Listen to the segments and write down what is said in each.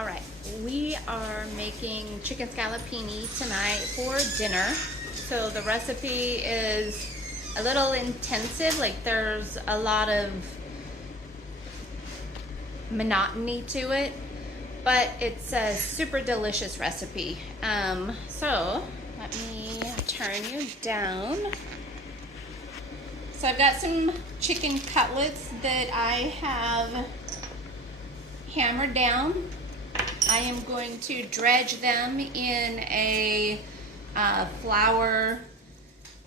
All right, we are making chicken scaloppini tonight for dinner. So the recipe is a little intensive, like there's a lot of monotony to it, but it's a super delicious recipe. So let me turn you down. So I've got some chicken cutlets that I have hammered down. I am going to dredge them in a flour,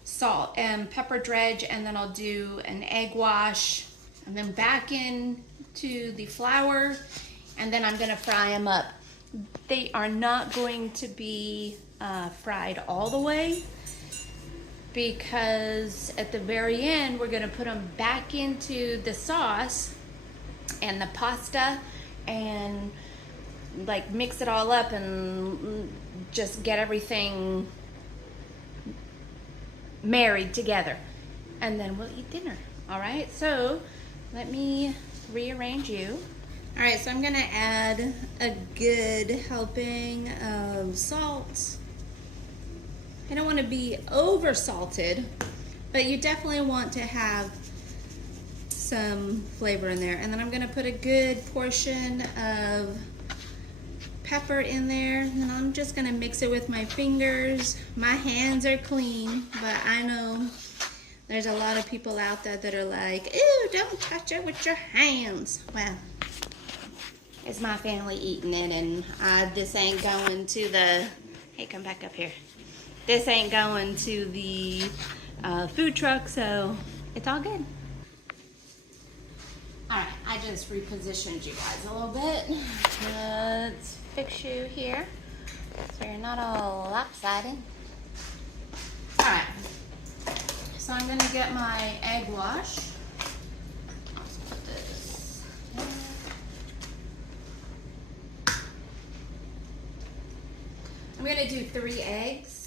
salt, and pepper dredge, and then I'll do an egg wash, and then back into the flour, and then I'm gonna fry them up. They are not going to be fried all the way, because at the very end we're gonna put them back into the sauce and the pasta and like mix it all up and just get everything married together, and then we'll eat dinner. All right, so let me rearrange you. All right, so I'm gonna add a good helping of salt. I don't want to be over salted, but you definitely want to have some flavor in there. And then I'm gonna put a good portion of pepper in there, and I'm just gonna mix it with my fingers. My hands are clean, but I know there's a lot of people out there that are like, ew, don't touch it with your hands. Well, it's my family eating it, and this ain't going to the, hey, come back up here. This ain't going to the food truck, so it's all good. All right, I just repositioned you guys a little bit. Let's fix you here so you're not all lopsided. All right, so I'm gonna get my egg wash. Let's put this there. I'm gonna do 3 eggs.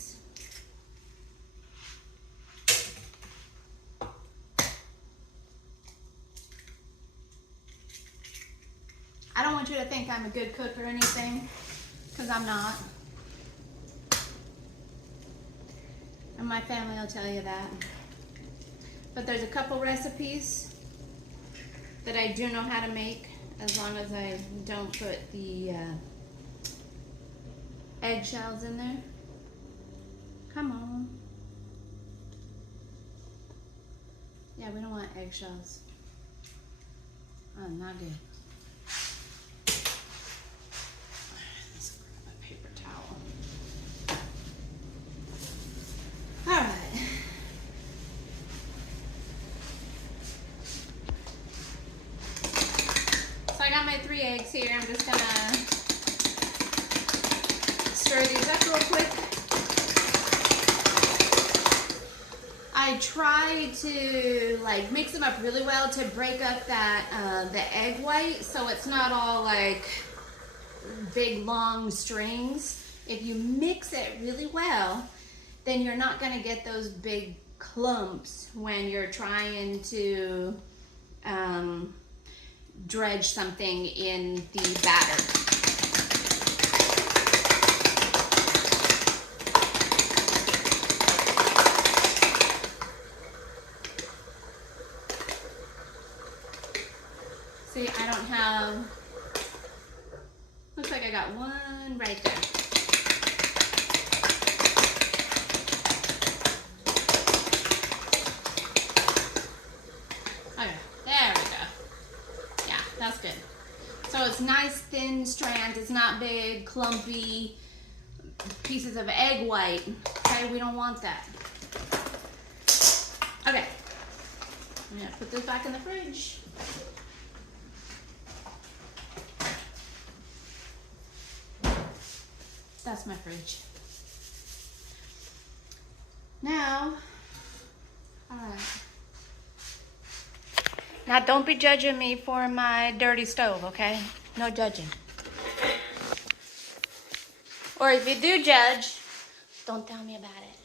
I don't want you to think I'm a good cook or anything, because I'm not. And my family will tell you that. But there's a couple recipes that I do know how to make, as long as I don't put the eggshells in there. Come on. Yeah, we don't want eggshells. Oh, not good. I got my 3 eggs here. I'm just gonna stir these up real quick. I try to like mix them up really well to break up that the egg white, so it's not all like big long strings. If you mix it really well, then you're not gonna get those big clumps when you're trying to dredge something in the batter. See, I don't have, looks like I got one right there. Okay, there we go. Yeah, that's good. So it's nice thin strands. It's not big, clumpy pieces of egg white. Okay, we don't want that. Okay, I'm gonna put this back in the fridge. That's my fridge. Now, all right. Now don't be judging me for my dirty stove, okay? No judging. Or if you do judge, don't tell me about it.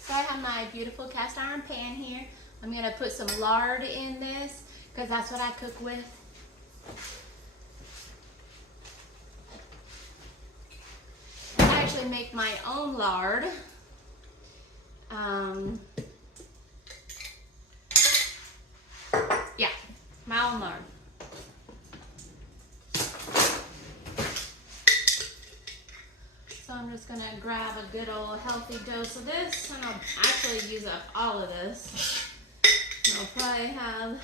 So I have my beautiful cast iron pan here. I'm gonna put some lard in this. because that's what I cook with. I actually make my own lard. Yeah, my own lard. So I'm just gonna grab a good old healthy dose of this, and I'll actually use up all of this. And I'll probably have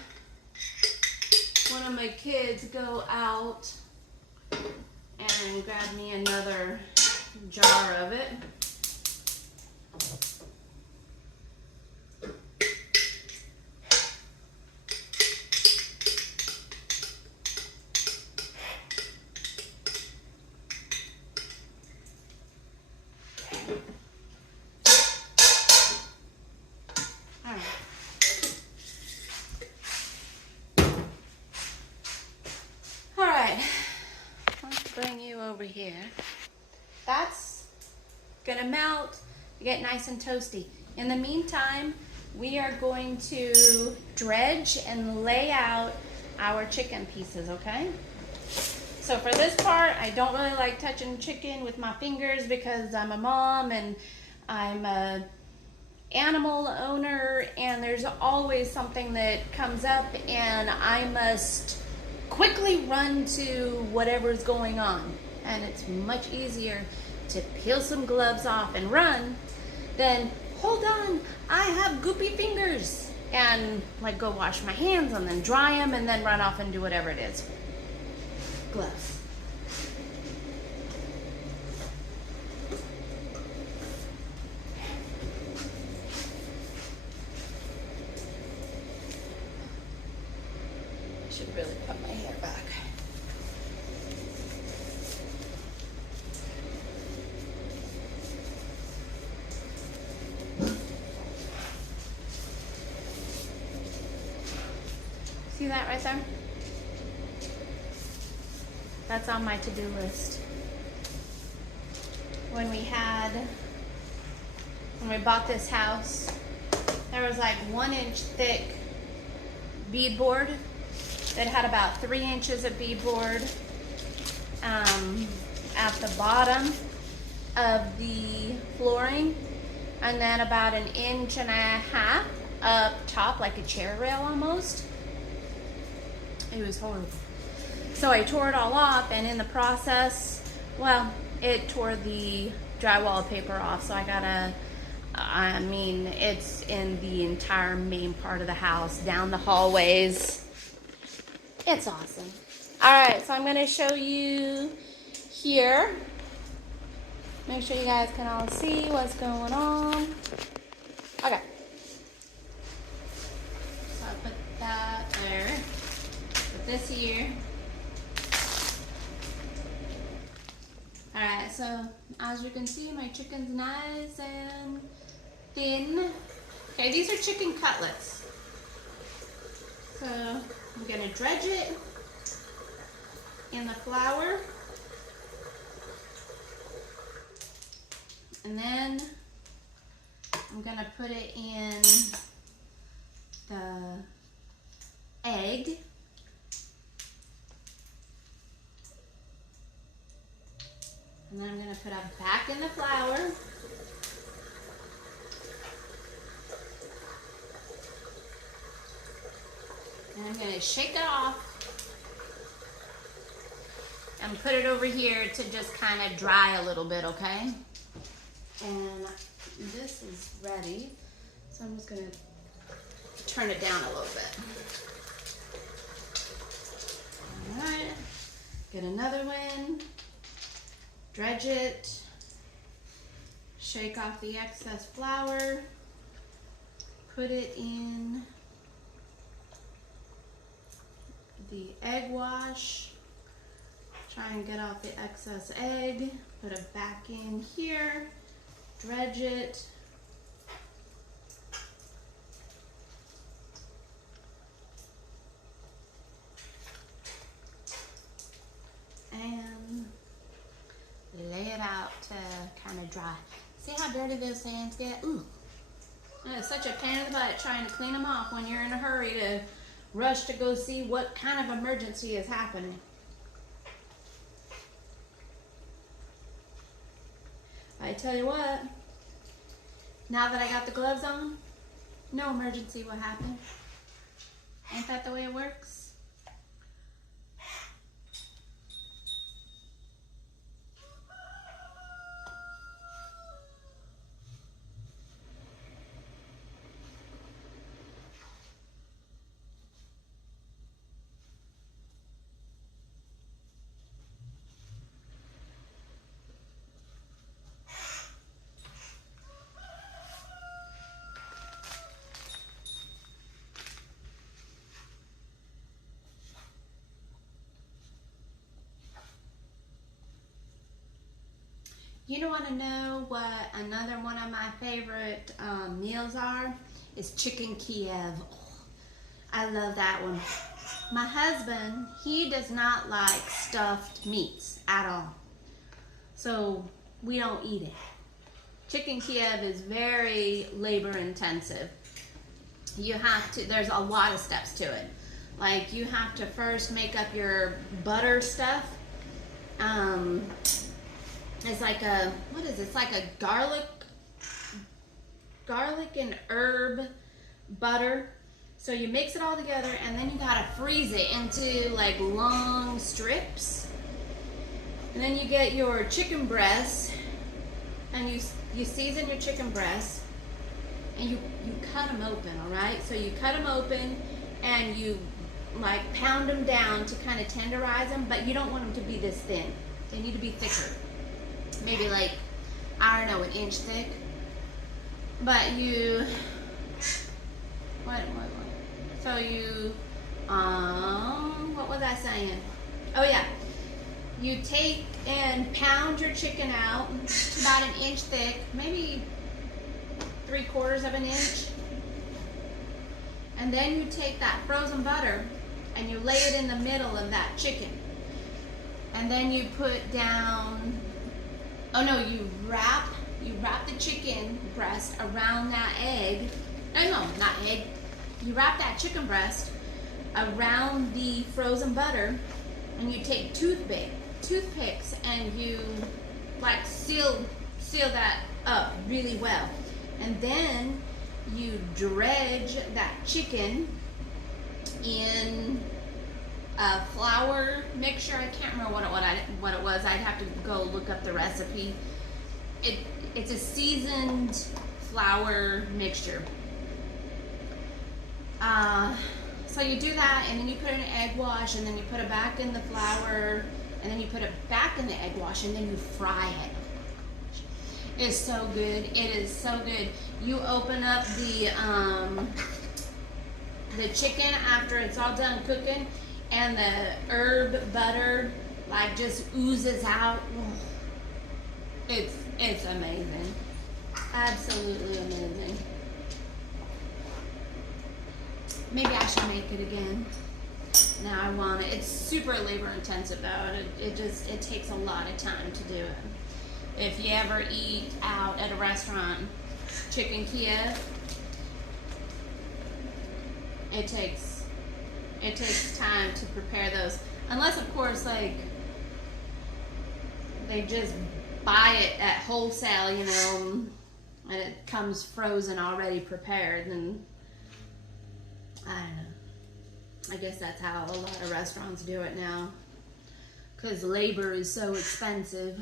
one of my kids go out and grab me another jar of it. Over here, that's gonna melt, get nice and toasty. In the meantime, we are going to dredge and lay out our chicken pieces, okay? So for this part, I don't really like touching chicken with my fingers because I'm a mom and I'm a animal owner, and there's always something that comes up and I must quickly run to whatever's going on. And it's much easier to peel some gloves off and run than, hold on, I have goopy fingers, and like go wash my hands and then dry them and then run off and do whatever it is. Gloves. I should really put my hair back. See that right there? That's on my to-do list. When we bought this house, there was like 1 inch thick beadboard that had about 3 inches of beadboard at the bottom of the flooring, and then about 1.5 inches up top, like a chair rail almost. It was horrible. So I tore it all off, and in the process, well, it tore the drywall paper off. So it's in the entire main part of the house, down the hallways. It's awesome. All right, so I'm gonna show you here. Make sure you guys can all see what's going on. Okay. So I put that there. This here. Alright, so as you can see, my chicken's nice and thin. Okay, these are chicken cutlets. So I'm gonna dredge it in the flour. And then I'm gonna put it in the egg. And then I'm going to put it back in the flour. And I'm going to shake it off and put it over here to just kind of dry a little bit, okay? And this is ready. So I'm just going to turn it down a little bit. All right. Get another one. Dredge it, shake off the excess flour, put it in the egg wash, try and get off the excess egg, put it back in here, dredge it, and lay it out to kind of dry. See how dirty those hands get? Ooh. And it's such a pain in the butt trying to clean them off when you're in a hurry to rush to go see what kind of emergency is happening. I tell you what, now that I got the gloves on, no emergency will happen. Ain't that the way it works? You want to know what another one of my favorite meals are? Is chicken Kiev. Oh, I love that one. My husband, he does not like stuffed meats at all. So we don't eat it. Chicken Kiev is very labor intensive. You have to, there's a lot of steps to it. Like you have to first make up your butter stuff. It's like a, what is it? It's like a garlic and herb butter. So you mix it all together and then you gotta freeze it into like long strips. And then you get your chicken breasts and you season your chicken breasts and you cut them open, all right? So you cut them open and you like pound them down to kind of tenderize them, but you don't want them to be this thin. They need to be thicker. Maybe like, I don't know, an inch thick. But you, what? So you, what was I saying? Oh yeah. You take and pound your chicken out to about an inch thick, maybe 3/4 of an inch. And then you take that frozen butter and you lay it in the middle of that chicken. And then you put down, oh no, you wrap the chicken breast around that egg. No, not egg. You wrap that chicken breast around the frozen butter and you take toothpicks and you like seal that up really well. And then you dredge that chicken in a flour mixture. I can't remember what it was. I'd have to go look up the recipe. It's a seasoned flour mixture. So you do that, and then you put it in an egg wash, and then you put it back in the flour, and then you put it back in the egg wash, and then you fry it. It's so good. It is so good. You open up the chicken after it's all done cooking, and the herb butter like just oozes out. It's amazing. Absolutely amazing. Maybe I should make it again. Now I want it. It's super labor intensive though. It takes a lot of time to do it. If you ever eat out at a restaurant, chicken Kiev, it takes time to prepare those. Unless of course like they just buy it at wholesale, you know, and it comes frozen already prepared, and I don't know. I guess that's how a lot of restaurants do it now, because labor is so expensive.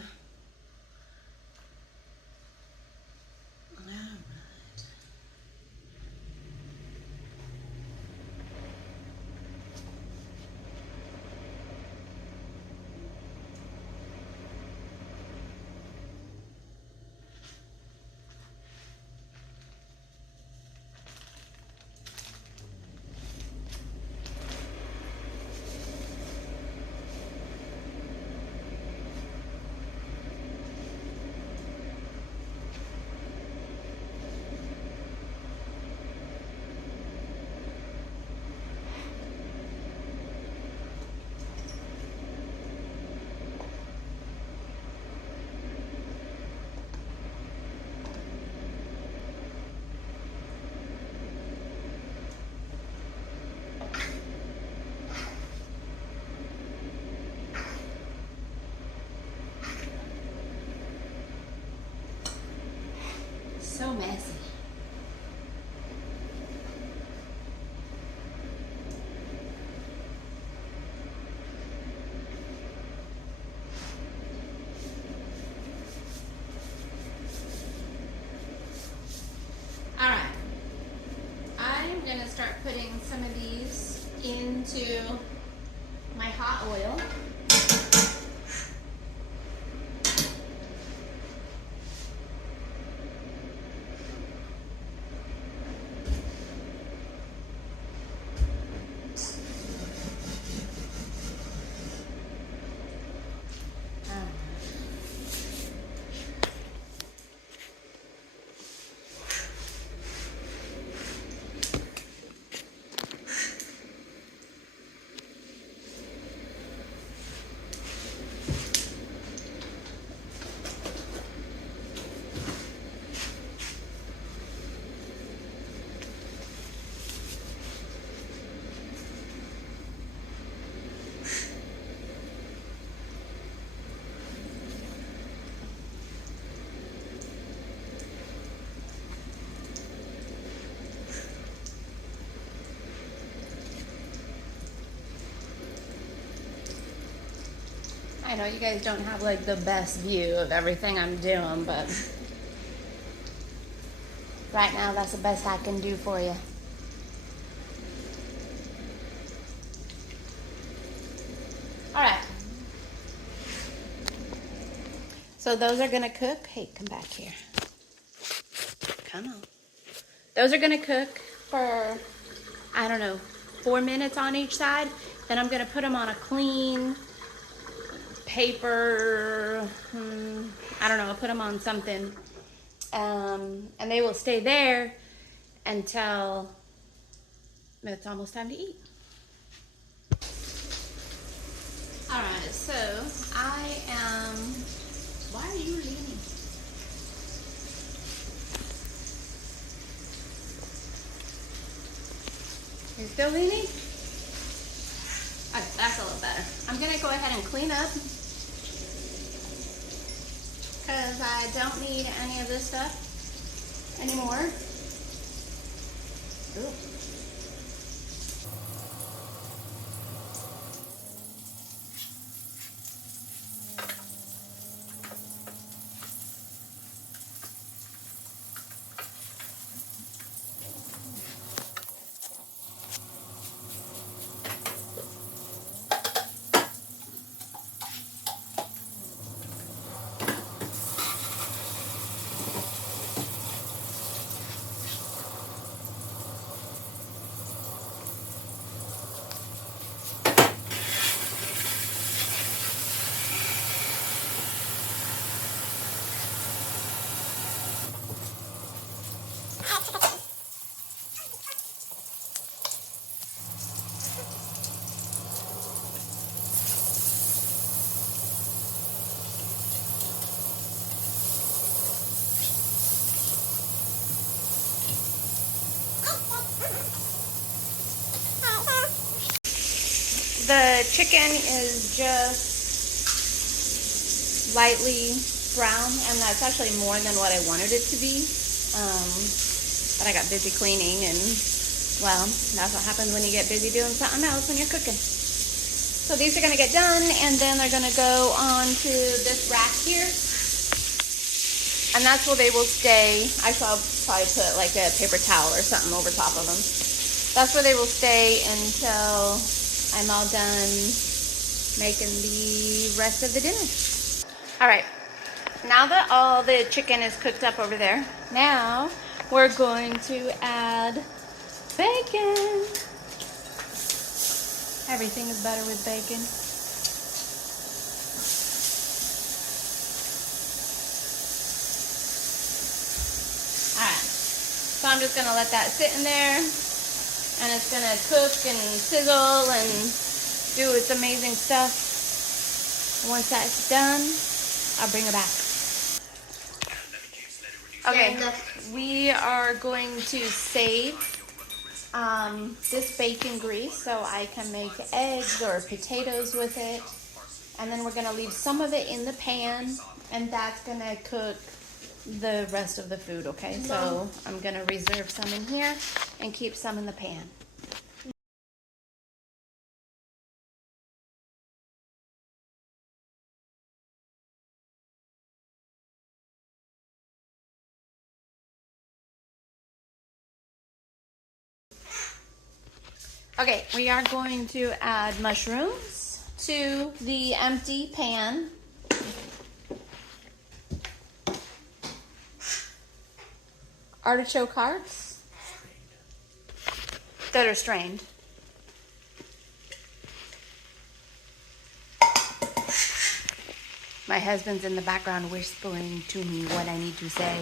some of these into my hot oil. I know you guys don't have like the best view of everything I'm doing, but right now that's the best I can do for you. All right. So those are gonna cook. Hey, come back here. Come on. Those are gonna cook for, I don't know, 4 minutes on each side. Then I'm gonna put them on a clean paper, I don't know, I'll put them on something, and they will stay there until it's almost time to eat. All right, so I am, why are you leaving? You're still leaning? Okay, that's a little better. I'm gonna go ahead and clean up because I don't need any of this stuff anymore. Ooh. The chicken is just lightly brown, and that's actually more than what I wanted it to be. But I got busy cleaning, and well, that's what happens when you get busy doing something else when you're cooking. So these are gonna get done, and then they're gonna go onto this rack here. And that's where they will stay. Actually, I'll probably put like a paper towel or something over top of them. That's where they will stay until I'm all done making the rest of the dinner. All right, now that all the chicken is cooked up over there, now we're going to add bacon. Everything is better with bacon. All right, so I'm just gonna let that sit in there, and it's gonna cook and sizzle and do its amazing stuff. Once that's done, I'll bring it back. Okay, we are going to save this bacon grease so I can make eggs or potatoes with it. And then we're gonna leave some of it in the pan, and that's gonna cook the rest of the food, okay? So I'm gonna reserve some in here and keep some in the pan. Okay, we are going to add mushrooms to the empty pan. Artichoke hearts that are strained. My husband's in the background whispering to me what I need to say.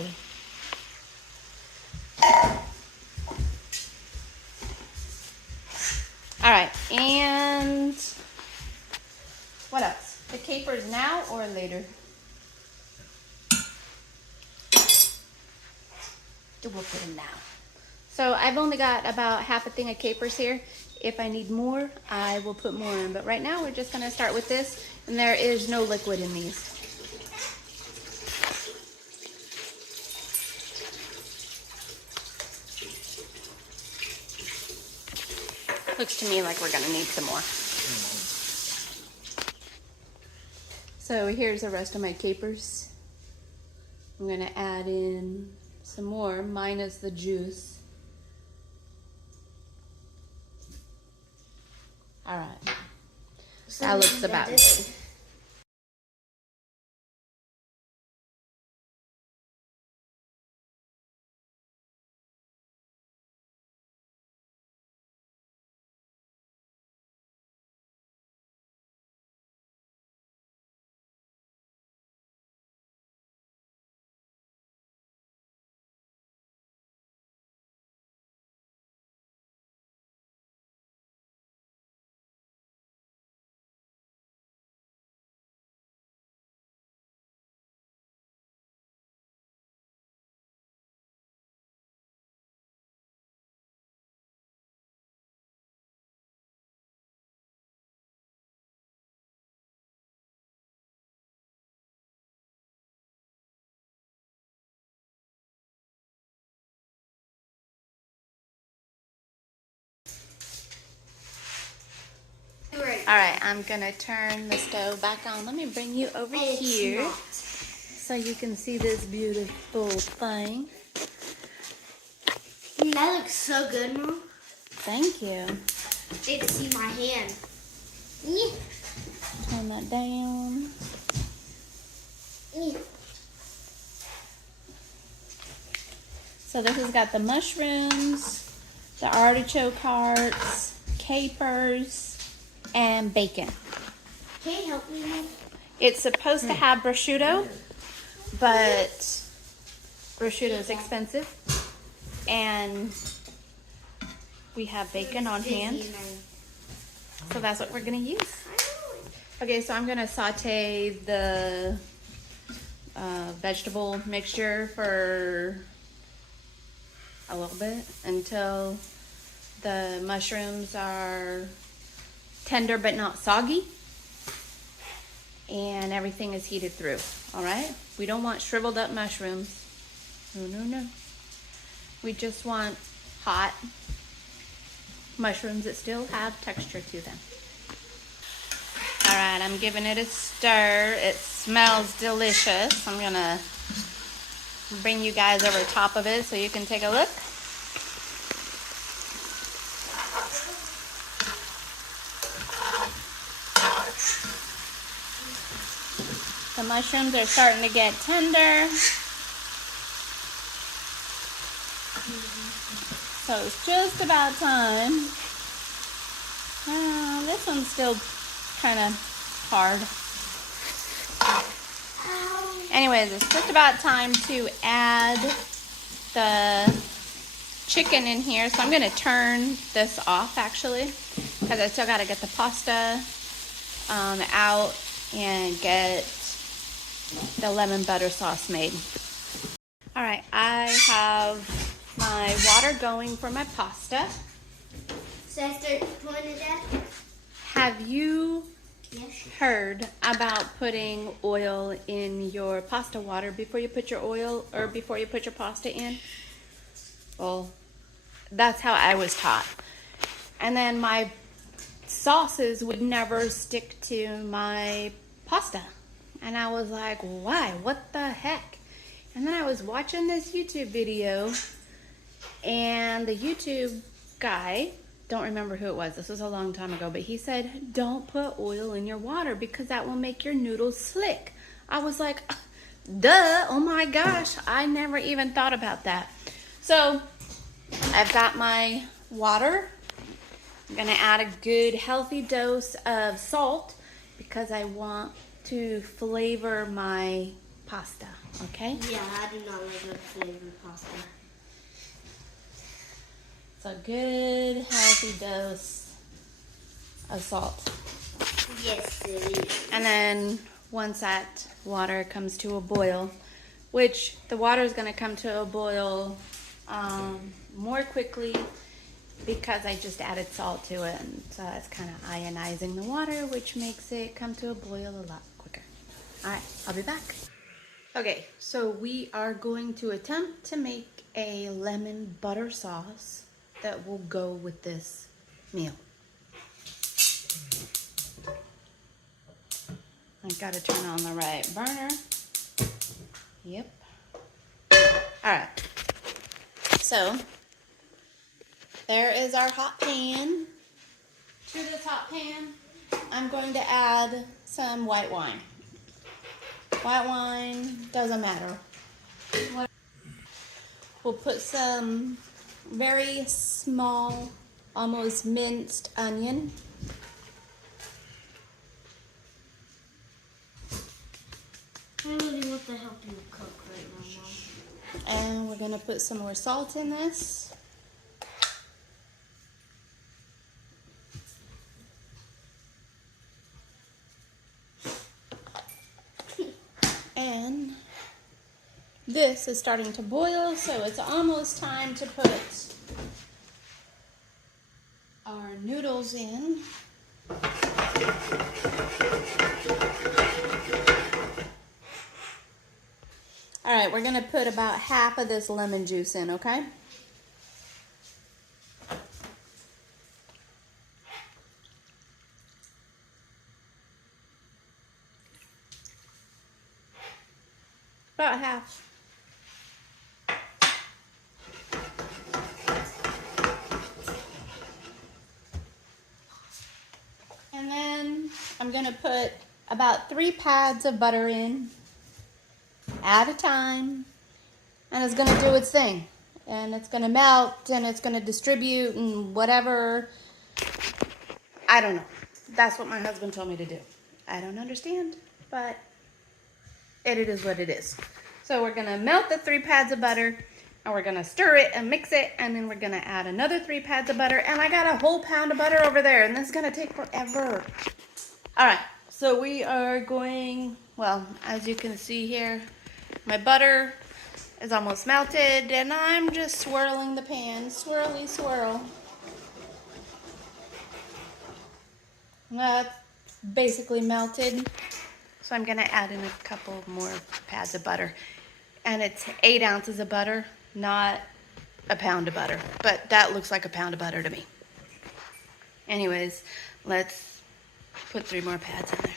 All right, and what else? The capers now or later? We'll put them now. So I've only got about half a thing of capers here. If I need more, I will put more in. But right now, we're just gonna start with this, and there is no liquid in these. Looks to me like we're gonna need some more. So here's the rest of my capers. I'm gonna add in some more, minus the juice. All right, that looks about good. All right, I'm gonna turn the stove back on. Let me bring you over here so you can see this beautiful thing. That looks so good, Mom. Thank you. They can see my hand. Turn that down. So this has got the mushrooms, the artichoke hearts, capers, and bacon. Can you help me, Mom? It's supposed to have prosciutto, but prosciutto is expensive, and we have bacon on hand, so that's what we're gonna use. Okay, so I'm gonna saute the vegetable mixture for a little bit until the mushrooms are tender but not soggy, and everything is heated through. All right, we don't want shriveled up mushrooms. No. We just want hot mushrooms that still have texture to them. All right, I'm giving it a stir. It smells delicious. I'm gonna bring you guys over top of it so you can take a look. The mushrooms are starting to get tender. So it's just about time. This one's still kind of hard. Anyways, it's just about time to add the chicken in here. So I'm going to turn this off actually, because I still got to get the pasta out and get the lemon butter sauce made. All right, I have my water going for my pasta. So I start putting it down? Have you Yes. heard about putting oil in your pasta water before you put your oil or before you put your pasta in? Well, that's how I was taught. And then my sauces would never stick to my pasta. And I was like, why? What the heck? And then I was watching this YouTube video, and the YouTube guy don't remember who it was. This was a long time ago, but he said, don't put oil in your water because that will make your noodles slick. I was like, duh, oh my gosh, I never even thought about that. So I've got my water. I'm gonna add a good healthy dose of salt because I want to flavor my pasta, okay? Yeah, I do not like the flavored pasta. So a good healthy dose of salt. Yes, it is. And then once that water comes to a boil, which the water is going to come to a boil more quickly because I just added salt to it, and so that's kind of ionizing the water, which makes it come to a boil a lot quicker. All right, I'll be back. Okay, so we are going to attempt to make a lemon butter sauce that will go with this meal. I've got to turn on the right burner. Yep. All right. So there is our hot pan. To this hot pan, I'm going to add some white wine. White wine, doesn't matter. We'll put some very small, almost minced onion. I really want to help you cook right now, Mom. And we're gonna put some more salt in this. And this is starting to boil, so it's almost time to put our noodles in. All right, we're gonna put about half of this lemon juice in, okay? About half. And then I'm gonna put about 3 pads of butter in at a time, and it's gonna do its thing, and it's gonna melt, and it's gonna distribute, and whatever. I don't know. That's what my husband told me to do. I don't understand, but it is what it is. So we're gonna melt the 3 pads of butter, and we're gonna stir it and mix it, and then we're gonna add another 3 pads of butter, and I got a whole pound of butter over there, and this is gonna take forever. All right, so we are going, well, as you can see here, my butter is almost melted, and I'm just swirling the pan, swirly swirl. That's basically melted. So I'm gonna add in a couple more pads of butter. And it's 8 ounces of butter, not a pound of butter. But that looks like a pound of butter to me. Anyways, let's put 3 more pads in there.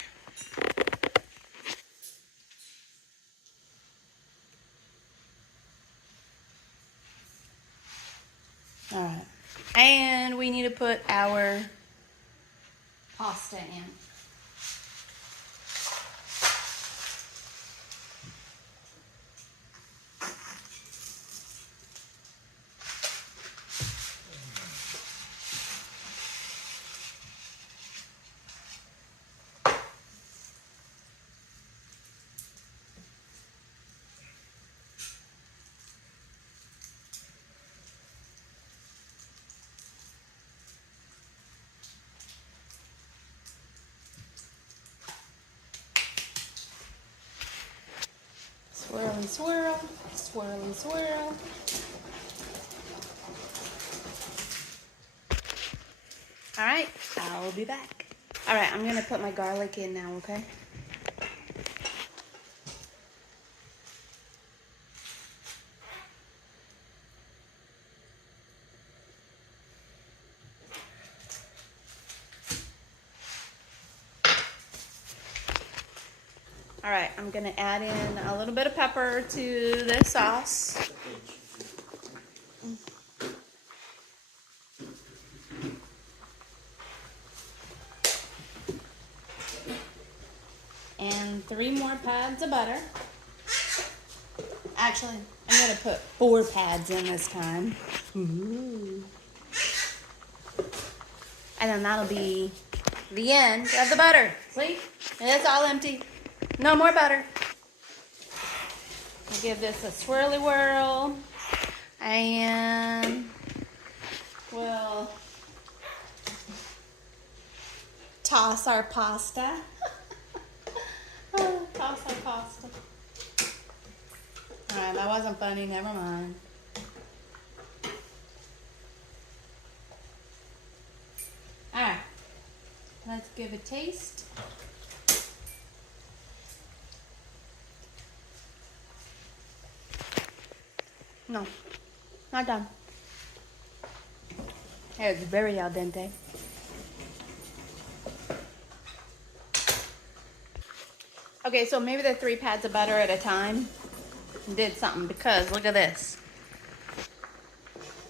All right, and we need to put our pasta in. Swirly swirl, swirly swirl. All right, I'll be back. All right, I'm gonna put my garlic in now, okay? All right, I'm gonna add in a little bit of pepper to this sauce. And 3 more pads of butter. Actually, I'm gonna put 4 pads in this time. Ooh. And then that'll be the end of the butter. See? It's all empty. No more butter. I'll give this a swirly whirl. And we'll toss our pasta. Oh, toss our pasta. Alright, that wasn't funny. Never mind. Alright. Let's give a taste. No, not done. It's very al dente. Okay, so maybe the 3 pads of butter at a time did something, because look at this.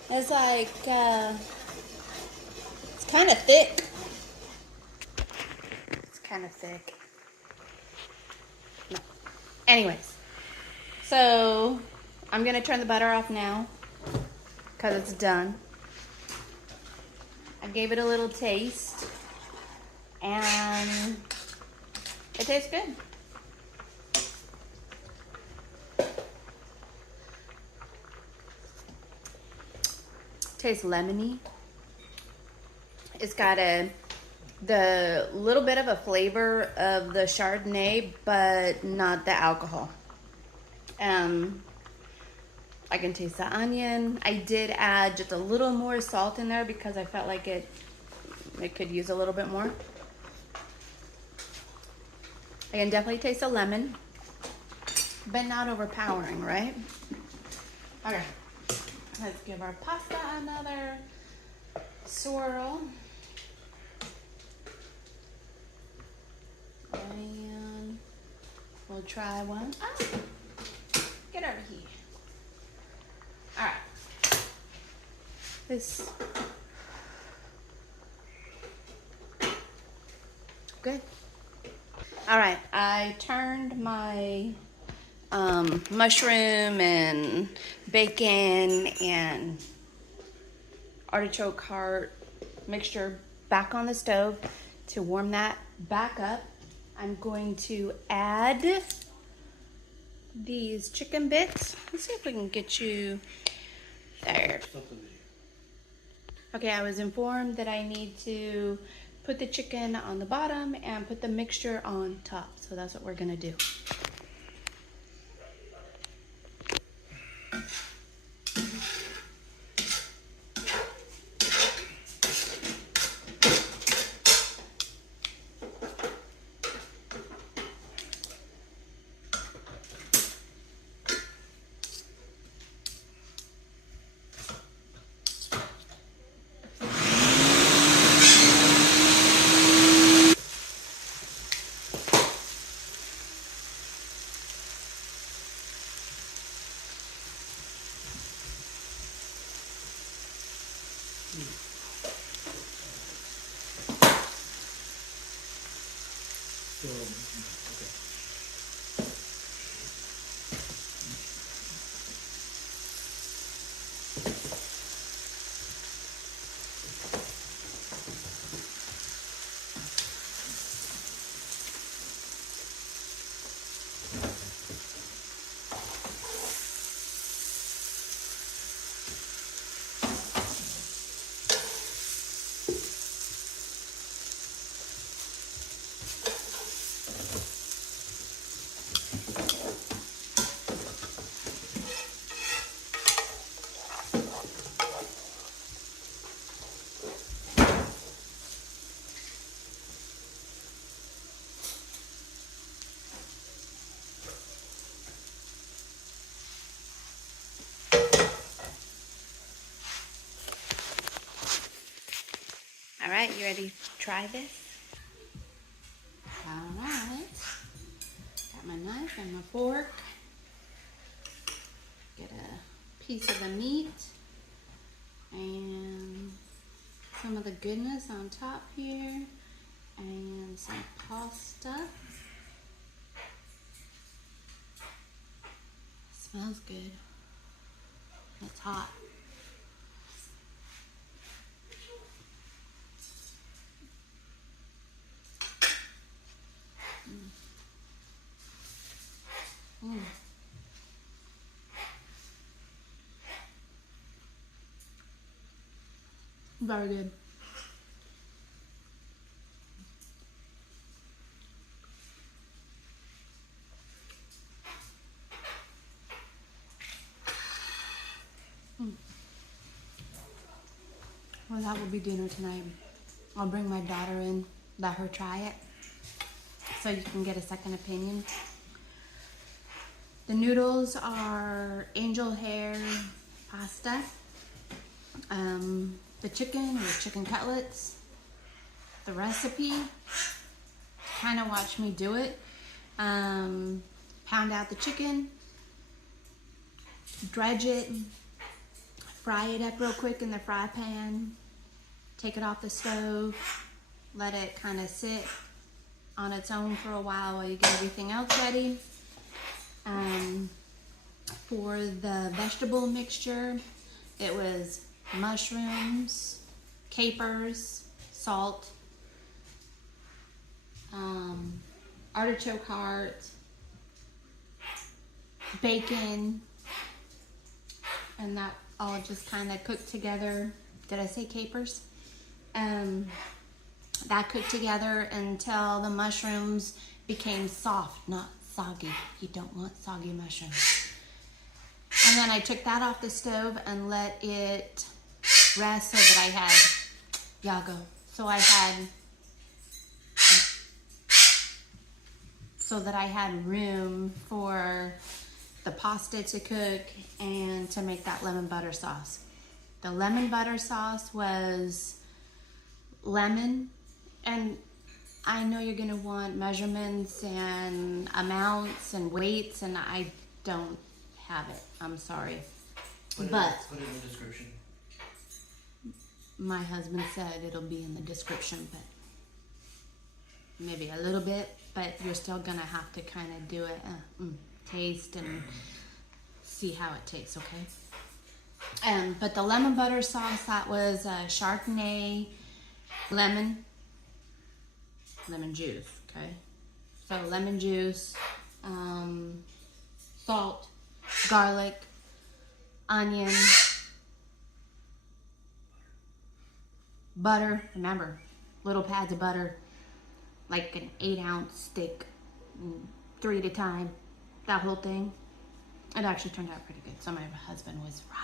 It's like, it's kind of thick. It's kind of thick. No. Anyways, so I'm gonna turn the butter off now because it's done. I gave it a little taste and it tastes good. Tastes lemony. It's got the little bit of a flavor of the Chardonnay, but not the alcohol. I can taste the onion. I did add just a little more salt in there because I felt like it could use a little bit more. I can definitely taste the lemon, but not overpowering, right? Okay, let's give our pasta another swirl. And we'll try one. Oh, get over here. All right. This. Good. All right. I turned my mushroom and bacon and artichoke heart mixture back on the stove to warm that back up. I'm going to add these chicken bits. Let's see if we can get you there. Okay, I was informed that I need to put the chicken on the bottom and put the mixture on top. So that's what we're gonna do. All right, you ready to try this? All right. Got my knife and my fork. Get a piece of the meat and some of the goodness on top here and some pasta. Smells good. It's hot. Mm. Very good. Well, that will be dinner tonight. I'll bring my daughter in, let her try it, so you can get a second opinion. The noodles are angel hair pasta. The chicken or chicken cutlets. The recipe, kind of watch me do it. Pound out the chicken, dredge it, fry it up real quick in the fry pan, take it off the stove, let it kind of sit on its own for a while you get everything else ready. For the vegetable mixture, it was mushrooms, capers, salt, artichoke heart, bacon, and that all just kind of cooked together. Did I say capers? That cooked together until the mushrooms became soft, not soggy. You don't want soggy mushrooms. And then I took that off the stove and let it rest so that I had Yago. So that I had room for the pasta to cook and to make that lemon butter sauce. The lemon butter sauce was lemon, and I know you're gonna want measurements and amounts and weights, and I don't have it. I'm sorry. Put it in the description. My husband said it'll be in the description, but maybe a little bit, but you're still gonna have to kind of do it, taste and see how it tastes, okay? But the lemon butter sauce, that was Chardonnay, lemon juice, okay? So lemon juice, salt, garlic, onion, butter. Remember, little pads of butter, like an 8-ounce stick, 3 at a time, that whole thing. It actually turned out pretty good, so my husband was right.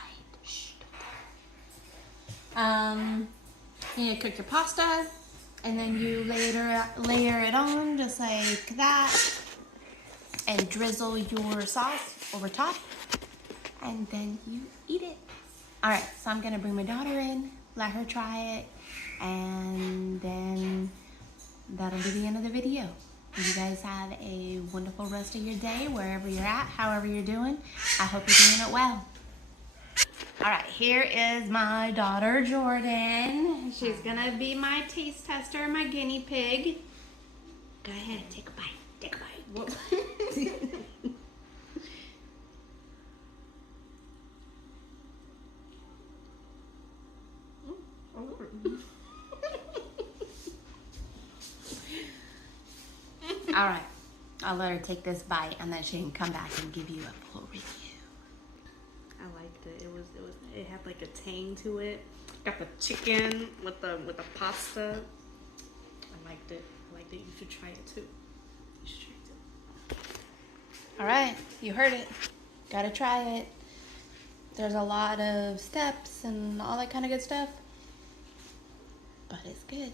Shh. You cook your pasta, and then you layer it on just like that, and drizzle your sauce over top, and then you eat it. All right, so I'm gonna bring my daughter in, let her try it, and then that'll be the end of the video. You guys have a wonderful rest of your day, wherever you're at, however you're doing. I hope you're doing it well. All right, here is my daughter, Jordan. She's gonna be my taste tester, my guinea pig. Go ahead, take a bite, take a bite. All right, I'll let her take this bite, and then she can come back and give you a full review. I liked it. It had like a tang to it. Got the chicken with the pasta. I liked it. You should try it too. You should try it too. All right, you heard it. Gotta try it. There's a lot of steps and all that kind of good stuff, but it's good.